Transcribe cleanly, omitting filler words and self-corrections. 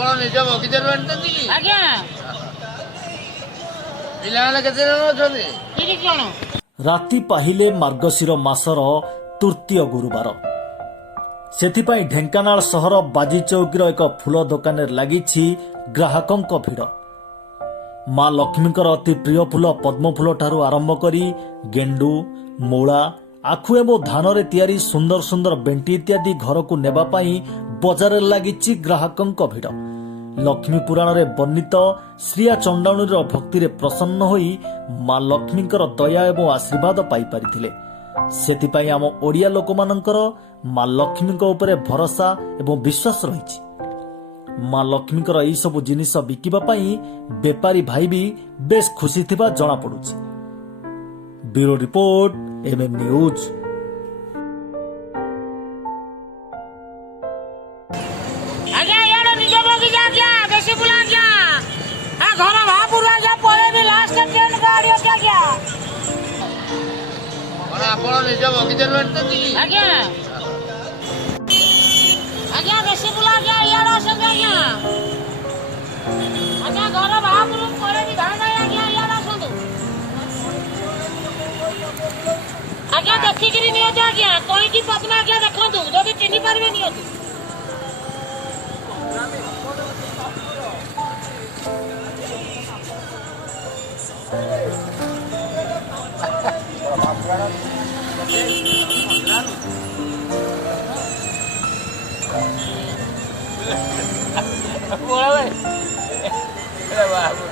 ଆପଣ ନିଜ ବଗିଚାରୁ ଆଣିଛନ୍ତି କି? ଆଜ୍ଞା ପିଲାମାନେ କେତେ ଜଣ ଅଛନ୍ତି? 30 ଜଣ। ରାତି ପାହିଲେ ମାର୍ଗଶିର ମାସର ତୃତୀୟ ଗୁରୁବାର। ସେଥିପାଇଁ ଢେଙ୍କାନାଳ ସହର ବାଜିଚୌକିର ଏକ ଫୁଲ ଦୋକାନରେ ଲାଗିଛି ଗ୍ରାହକଙ୍କ ଭିଡ଼। ମା ଲକ୍ଷ୍ମୀଙ୍କର ଅତି ପ୍ରିୟ ଫୁଲ ପଦ୍ମଫୁଲ ଠାରୁ ଆରମ୍ଭ କରି ଗେଣ୍ଡୁ, ମୂଳା, ଆଖୁ ଏବଂ ଧାନରେ ତିଆରି ସୁନ୍ଦର ସୁନ୍ଦର ବେଣ୍ଟି ଇତ୍ୟାଦି ଘରକୁ ନେବା ପାଇଁ ବଜାରରେ ଲାଗିଛି ଗ୍ରାହକଙ୍କ ଭିଡ଼। ଲକ୍ଷ୍ମୀ ପୁରାଣରେ ବର୍ଣ୍ଣିତ ଶ୍ରିୟା ଚଣ୍ଡାଣୀର ଭକ୍ତିରେ ପ୍ରସନ୍ନ ହୋଇ ମା ଲକ୍ଷ୍ମୀଙ୍କର ଦୟା ଏବଂ ଆଶୀର୍ବାଦ ପାଇପାରିଥିଲେ। ସେଥିପାଇଁ ଆମ ଓଡ଼ିଆ ଲୋକମାନଙ୍କର ମା ଲକ୍ଷ୍ମୀଙ୍କ ଉପରେ ଭରସା ଏବଂ ବିଶ୍ୱାସ ରହିଛି। ମା ଲକ୍ଷ୍ମୀଙ୍କର ଏହିସବୁ ଜିନିଷ ବିକିବା ପାଇଁ ବେପାରୀ ଭାଇ ବି ବେଶ ଖୁସି ଥିବା ଜଣାପଡ଼ୁଛି। Bureau report MM news. ଆଜ୍ଞା ଇଆଡେ ନିଜ ବଗିଚା ଆଜ୍ଞା ବେଶୀ ବୁଲା ଆଜ୍ଞା ଘର ଭାପୁର ଆଜ୍ଞା ପଳେଇବି ଲାଷ୍ଟ ଟ୍ରେନ୍ ଗାଡି ଅଛି ଆଜ୍ଞା। କଣ ଆପଣ ନିଜ ବଗିଚାରୁ ଆଣିଛନ୍ତି କି? ଆଜ୍ଞା ଆଜ୍ଞା ବେଶୀ ବୁଲା ଆଜ୍ଞା ଇଆଡେ ଆସନ୍ତୁ ଆଜ୍ଞା ଆଜ୍ଞା ଘର ଭାପୁର ପଳେଇବି ଧାନ ଆଜ୍ଞା ଇଆଡେ ଆସନ୍ତୁ ଆଜ୍ଞା ଦେଖିକିରି ନିଅନ୍ତୁ ଆଜ୍ଞା କହିକି ପଦ୍ମ ଆଜ୍ଞା ଦେଖନ୍ତୁ ଯଦି ଚିହ୍ନି ପାରିବେ ନିଅନ୍ତୁ। ବାବୁ